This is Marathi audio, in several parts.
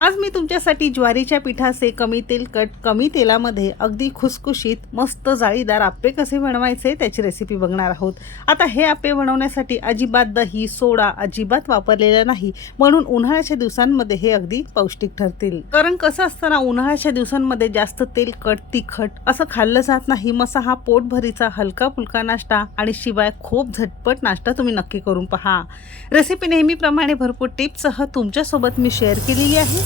आज मी तुमच्यासाठी ज्वारीच्या पिठाचे कमी तेलकट कमी तेलामध्ये अगदी खुसखुशीत मस्त जाळीदार आप्पे कसे बनवायचे त्याची रेसिपी बघणार आहोत. आता हे आप्पे बनवण्यासाठी अजिबात दही सोडा अजिबात वापरलेला नाही म्हणून उन्हाळ्याच्या दिवसांमध्ये हे अगदी पौष्टिक ठरतील. कारण कसं असतं ना उन्हाळ्याच्या दिवसांमध्ये जास्त तेलकट तिखट असं खाल्लं जात नाही. मसा हा पोटभरीचा हलका फुलका नाश्ता आणि शिवाय खूप झटपट नाश्ता तुम्ही नक्की करून पहा. रेसिपी नेहमीप्रमाणे भरपूर टिप्ससह तुमच्यासोबत मी शेअर केलेली आहे.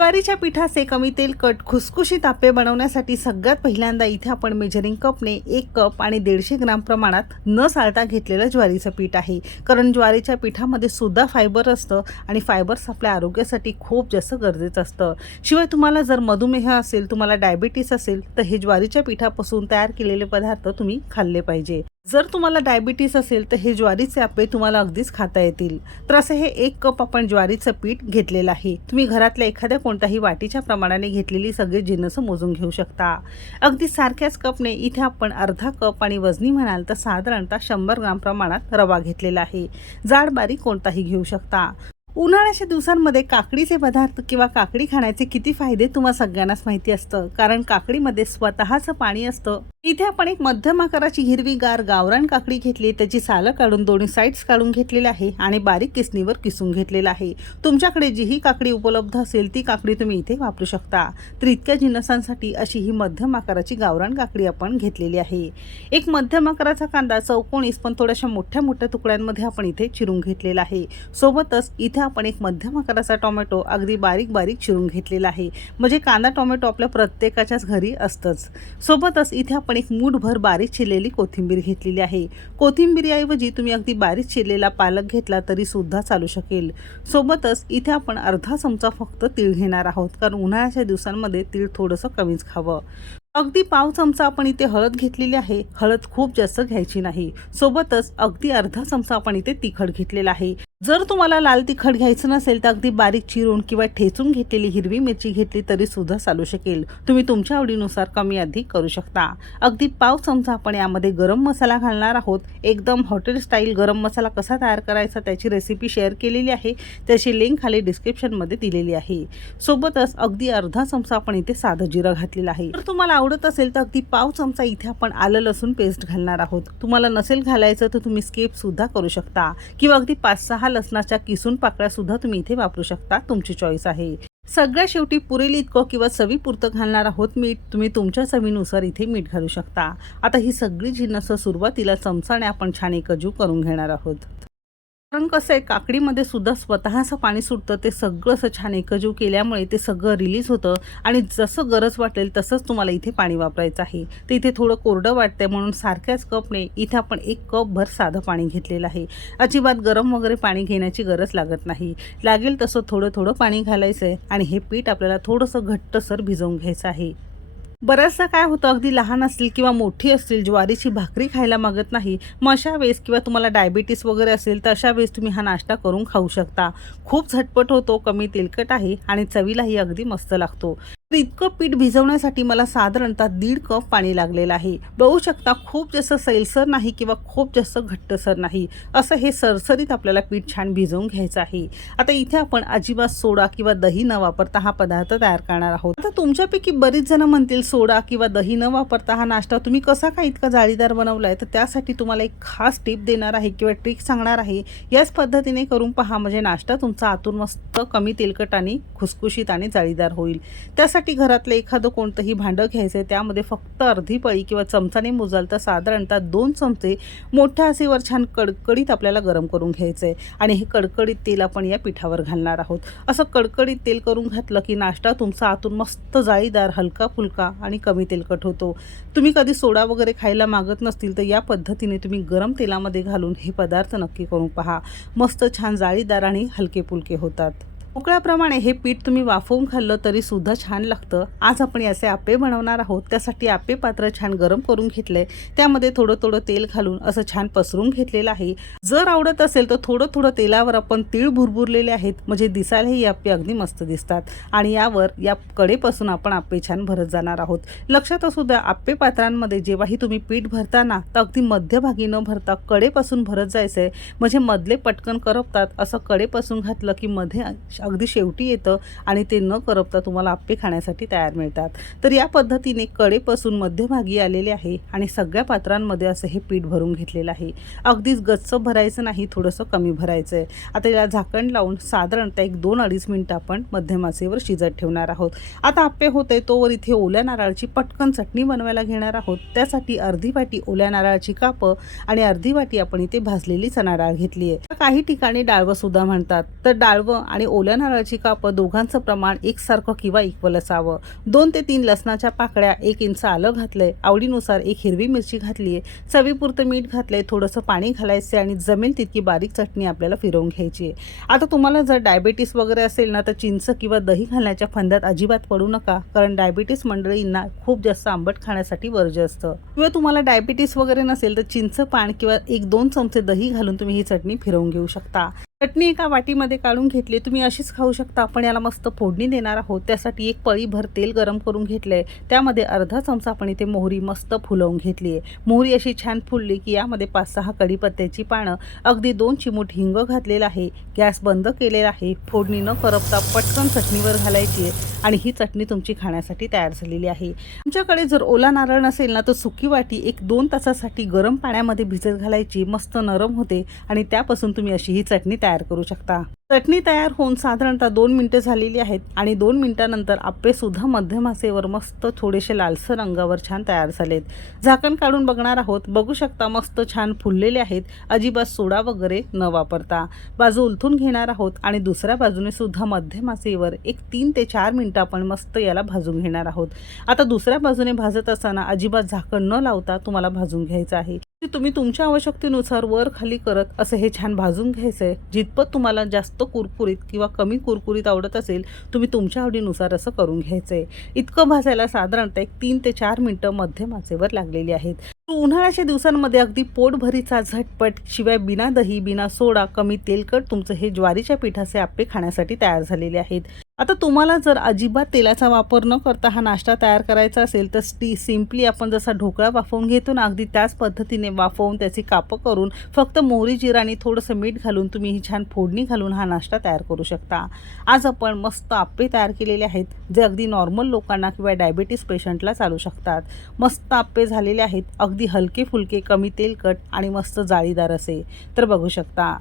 ज्वारीच्या पिठाचे कमी तेलकट खुसखुशीत आप्पे बनवण्यासाठी सगळ्यात पहिल्यांदा इथे आपण मेजरिंग कपने एक कप आणि दीडशे ग्राम प्रमाणात न साळता घेतलेलं ज्वारीचं पीठ आहे. कारण ज्वारीच्या पिठामध्ये सुद्धा फायबर असतं आणि फायबर्स आपल्या आरोग्यासाठी खूप जास्त गरजेचं असतं. शिवाय तुम्हाला जर मधुमेह असेल तुम्हाला डायबिटीस असेल तर हे ज्वारीच्या पिठापासून तयार केलेले पदार्थ तुम्ही खाल्ले पाहिजे. जर तुम्हाला डायबिटीस असेल तर हे ज्वारीचे आपे तुम्हाला अगदीच खाता येतील. तर असं हे एक कप आपण ज्वारीचं पीठ घेतलेलं आहे. तुम्ही घरातल्या एखाद्या कोणत्याही वाटीच्या प्रमाणाने घेतलेली सगळी जिन्नस मोजून घेऊ शकता. अगदी सारख्याच कपने इथे आपण अर्धा कप आणि वजनी म्हणाल तर साधारणतः शंभर ग्राम प्रमाणात रवा घेतलेला आहे. जाड बारीक कोणताही घेऊ शकता. उन्हाळ्याच्या दिवसांमध्ये काकडीचे पदार्थ किंवा काकडी खाण्याचे किती फायदे तुम्हाला सगळ्यांनाच माहिती असतं. कारण काकडीमध्ये स्वतःचं पाणी असतं. इथे आपण एक मध्यम आकाराची हिरवीगार गावरान काकडी घेतली त्याची सालं काढून दोन्ही साईड्स काढून घेतलेली आहे आणि बारीक किसणीवर किसून घेतलेलं आहे. तुमच्याकडे जी ही काकडी उपलब्ध असेल ती काकडी तुम्ही इथे वापरू शकता. तर इतक्या जिन्नसांसाठी अशी ही मध्यम आकाराची गावरान काकडी आपण घेतलेली आहे. एक मध्यम आकाराचा कांदा चौकोणीस पण थोड्याशा मोठ्या मोठ्या तुकड्यांमध्ये आपण इथे चिरून घेतलेला आहे. सोबतच इथे आपण एक मध्यम आकाराचा टोमॅटो अगदी बारीक बारीक चिरून घेतलेला आहे. म्हणजे कांदा टोमॅटो आपल्या प्रत्येकाच्याच घरी असतंच. सोबतच इथे आपण एक मूठभर बारीक चिरलेली कोथिंबीर घेतलेली आहे. कोथिंबीरीऐवजी तुम्ही अगदी बारीक चिरलेला पालक घेतला तरी सुद्धा चालू शकेल. सोबतच इथे आपण अर्धा चमचा फक्त तीळ घेणार आहोत कारण उन्हाळ्याच्या दिवसांमध्ये तीळ थोडंसं कमीच खावं. अगदी पाव चमचा आपण इथे हळद घेतलेली आहे. हळद खूप जास्त घ्यायची नाही. सोबतच अगदी अर्धा चमचा आपण इथे तिखट घेतलेला आहे. जर तुम्हाला लाल तिखट घ्यायचं नसेल तर अगदी बारीक चिरून किंवा ठेचून घेतलेली हिरवी मिरची घेतली तरी सुद्धा चालू शकेल. तुम्ही तुमच्या आवडीनुसार कमी अधिक करू शकता. अगदी पाव चमचा आपण यामध्ये गरम मसाला घालणार आहोत. एकदम हॉटेल स्टाईल गरम मसाला कसा तयार करायचा त्याची रेसिपी शेअर केलेली आहे. त्याची लिंक खाली डिस्क्रिप्शनमध्ये दिलेली आहे. सोबतच अगदी अर्धा चमचा आपण इथे साधं जिरं घातलेलं आहे. जर तुम्हाला आवडत असेल तर अगदी पाव चमचा इथे आपण आलं लसूण पेस्ट घालणार आहोत. तुम्हाला नसेल घालायचं तर तुम्ही स्किप सुद्धा करू शकता. किंवा अगदी पाच सहा लसणाच्या किसून पाकळ्या सुद्धा तुम्ही इथे वापरू शकता तुमची चॉईस आहे. सगळ्या शेवटी पुरेल इतकं किंवा चवीपुरतं घालणार आहोत मीठ तुम्ही तुमच्या चवीनुसार इथे मीठ घालू शकता. आता ही सगळी जिन्नस सुरुवातीला चमचाने आपण छान एकजू करून घेणार आहोत. कारण कसं आहे काकडीमध्ये सुद्धा स्वतःचं पाणी सुटतं ते सगळं असं छान एकजीव केल्यामुळे ते सगळं रिलीज होतं. आणि जसं गरज वाटेल तसंच तुम्हाला इथे पाणी वापरायचं आहे. तर इथे थोडं कोरडं वाटतंय म्हणून सारख्याच कपने इथे आपण एक कप भर साधं पाणी घेतलेलं आहे. अजिबात गरम वगैरे पाणी घेण्याची गरज लागत नाही. लागेल तसं थोडं थोडं पाणी घालायचं आहे आणि हे पीठ आपल्याला थोडंसं घट्टसर भिजवून घ्यायचं आहे. बऱ्याचदा काय होतं अगदी लहान असतील किंवा मोठी असतील ज्वारीची भाकरी खायला मागत नाही मग अशा वेळेस किंवा तुम्हाला डायबिटीस वगैरे असेल तर अशा वेळेस तुम्ही हा नाश्ता करून खाऊ शकता. खूप झटपट होतो कमी तेलकट आहे आणि चवीलाही अगदी मस्त लागतो. तर इतकं पीठ भिजवण्यासाठी मला साधारणतः दीड कप पाणी लागलेलं आहे. बघू शकता खूप जास्त सैलसर नाही किंवा खूप जास्त घट्टसर नाही असं हे सरसरीत आपल्याला पीठ छान भिजवून घ्यायचं आहे. आता इथे आपण अजिबात सोडा किंवा दही न वापरता हा पदार्थ तयार करणार आहोत. आता तुमच्यापैकी बरीच जण म्हणतील सोडा किंवा दही न वापरता हा नाश्ता तुम्ही कसा काय इतका जाळीदार बनवलाय? तर त्यासाठी तुम्हाला एक खास टिप देणार आहे किंवा ट्रिक सांगणार आहे. याच पद्धतीने करून पहा म्हणजे नाश्ता तुमचा आतून मस्त कमी तेलकट आणि खुसखुशीत आणि जाळीदार होईल. त्यासाठी त्यासाठी घरातलं एखादं कोणतंही भांडं घ्यायचं आहे त्यामध्ये फक्त अर्धी पळी किंवा चमचाने मोजाल तर साधारणतः दोन चमचे मोठ्या आसेवर छान कडकडीत आपल्याला गरम करून घ्यायचं आहे आणि हे कडकडीत तेल आपण या पिठावर घालणार आहोत. असं कडकडीत तेल करून घातलं की नाश्ता तुमचा आतून मस्त जाळीदार हलका फुलका आणि कमी तेलकट होतो. तुम्ही कधी सोडा वगैरे खायला मागत नसतील तर या पद्धतीने तुम्ही गरम तेलामध्ये घालून हे पदार्थ नक्की करून पहा. मस्त छान जाळीदार आणि हलके फुलके होतात. उकळ्याप्रमाणे हे पीठ तुम्ही वाफवून खाल्लं तरी सुद्धा छान लागतं. आज आपण याचे आप्पे बनवणार आहोत. त्यासाठी आप्पे पात्र छान गरम करून घेतलंय त्यामध्ये थोडं थोडं तेल घालून असं छान पसरून घेतलेलं आहे. जर आवडत असेल तर थोडं थोडं तेलावर आपण तीळ भुरभुरलेले आहेत. म्हणजे दिसायलाही हे आप्पे अगदी मस्त दिसतात. आणि यावर या कडेपासून आपण आप्पे छान भरत जाणार आहोत. लक्षात असू द्या आप्पे पात्रांमध्ये जेव्हाही तुम्ही पीठ भरताना तर अगदी मध्यभागी न भरता कडेपासून भरत जायचं आहे म्हणजे मधले पटकन करपतात असं कडेपासून घातलं की मध्ये अगदी शेवटी येतं आणि ते न करपता तुम्हाला आप्पे खाण्यासाठी तयार मिळतात. तर या पद्धतीने कडेपासून मध्यभागी आलेले आहे आणि सगळ्या पात्रांमध्ये असं हे पीठ भरून घेतलेलं आहे. अगदीच गच्च भरायचं नाही थोडंसं कमी भरायचं आहे आता याला झाकण लावून साधारणतः एक दोन अडीच मिनटं आपण मध्यमासेवर शिजत ठेवणार आहोत. आता आप्पे होते तोवर इथे ओल्या नारळाची पटकन चटणी बनवायला घेणार आहोत. त्यासाठी अर्धी वाटी ओल्या नारळाची कापं आणि अर्धी वाटी आपण इथे भाजलेली चणा डाळ घेतली आहे काही ठिकाणी डाळवं सुद्धा म्हणतात. तर डाळवं आणि ओल्या नारळाची कापं दोघांचं प्रमाण एकसारखं किंवा इक्वल असावं. दोन ते तीन लसणाच्या पाकळ्या एक इंच आलं घातलंय. आवडीनुसार एक हिरवी मिरची घातली आहे चवीपुरतं मीठ घातलंय. थोडंसं पाणी घालायचं आणि जमेल तितकी बारीक चटणी आपल्याला फिरवून घ्यायची आहे. आता तुम्हाला जर डायबिटीस वगैरे असेल ना तर चिंच किंवा दही घालण्याच्या फंद्यात अजिबात पडू नका. कारण डायबिटीस मंडळींना खूप जास्त आंबट खाण्यासाठी वर्ज्य असतं. किंवा तुम्हाला डायबिटीस वगैरे नसेल तर चिंच पान किंवा एक दोन चमचे दही घालून तुम्ही ही चटणी फिरवून घेऊ शकता. चटणी एका वाटीमध्ये काढून घेतली तुम्ही अशीच खाऊ शकता. आपण याला मस्त फोडणी देणार आहोत. त्यासाठी एक पळीभर तेल गरम करून घेतलं आहे त्यामध्ये अर्धा चमचा आपण इथे मोहरी मस्त फुलवून घेतली आहे मोहरी अशी छान फुलली की यामध्ये पाच सहा कढीपत्त्याची पानं अगदी दोन चिमूट हिंग घातलेलं आहे. गॅस बंद केलेला आहे. फोडणी न करपता पटकन चटणीवर घालायची आहे आणि ही चटणी तुमची खाण्यासाठी तयार झालेली आहे. तुमच्याकडे जर ओला नारळ नसेल ना तर सुकी वाटी एक दोन तासासाठी गरम पाण्यामध्ये भिजत घालायची. मस्त नरम होते आणि त्यापासून तुम्ही अशी ही चटणी तयार तयार करू शकता. चटणी तयार होऊन साधारणतः दोन मिनटं झालेली आहेत आणि दोन मिनिटानंतर आप्पे सुद्धा मध्यम आचेवर मस्त थोडेसे लालसर रंगावर छान तयार झालेत. झाकण काढून बघणार आहोत. बघू शकता मस्त छान फुललेले आहेत. अजिबात सोडा वगैरे न वापरता. बाजू उलथून घेणार आहोत आणि दुसऱ्या बाजूने सुद्धा मध्यम आचेवर एक तीन ते चार मिनटं आपण मस्त याला भाजून घेणार आहोत. आता दुसऱ्या बाजूने भाजत असताना अजिबात झाकण न लावता तुम्हाला भाजून घ्यायचं आहे. तुम्ही तुमच्या आवश्यकतेनुसार वर खाली करत असं हे छान भाजून घ्यायचं आहे जितपत तुम्हाला जास्त कुरकुरीत किंवा कमी कुरकुरीत आवडत असेल तुम्ही तुमच्या आवडीनुसार असं करून घ्यायचं आहे इतकं भाजायला साधारणतः एक तीन ते चार मिनटं मध्यम आचेवर लागलेली आहेत. उन्हाळ्याच्या दिवसांमध्ये अगदी पोटभरीचा झटपट शिवाय बिना दही बिना सोडा कमी तेलकट तुमचं हे ज्वारीच्या पिठाचे आप्पे खाण्यासाठी तयार झालेले आहेत. आता तुम्हाला जर अजिबात तेलाचा वापर न करता हा नाश्ता तयार करायचा असेल तर स्टी सिम्पली आपण जसा ढोकळा वाफवून घेतो ना अगदी त्याच पद्धतीने वाफवून त्याची कापं करून फक्त मोहरी जिरा आणि थोडंसं मीठ घालून तुम्ही ही छान फोडणी घालून हा नाश्ता तयार करू शकता. आज आपण मस्त आप्पे तयार केलेले आहेत जे अगदी नॉर्मल लोकांना किंवा डायबिटीस पेशंटला चालू शकतात. मस्त आप्पे झालेले आहेत अगदी हलके फुलके कमी तेलकट आणि मस्त जाळीदार असे. तर बघू शकता.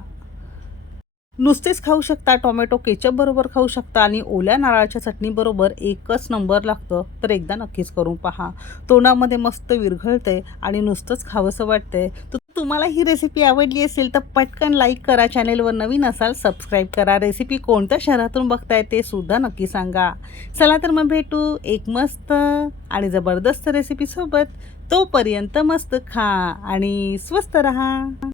नुसतेच खाऊ शकता टोमॅटो केचप बरोबर खाऊ शकता आणि ओल्या नारळाच्या चटणीबरोबर एकच नंबर लागतं तर एकदा नक्कीच करून पहा. तोंडामध्ये मस्त विरघळते आणि नुसतंच खावंसं वाटते तर तुम्हाला ही रेसिपी आवडली असेल तर पटकन लाईक करा चॅनेलवर नवीन असाल सबस्क्राईब करा. रेसिपी कोणत्या शहरातून बघताय ते सुद्धा नक्की सांगा. चला तर मग भेटू एक मस्त आणि जबरदस्त रेसिपीसोबत तोपर्यंत मस्त खा आणि स्वस्त रहा.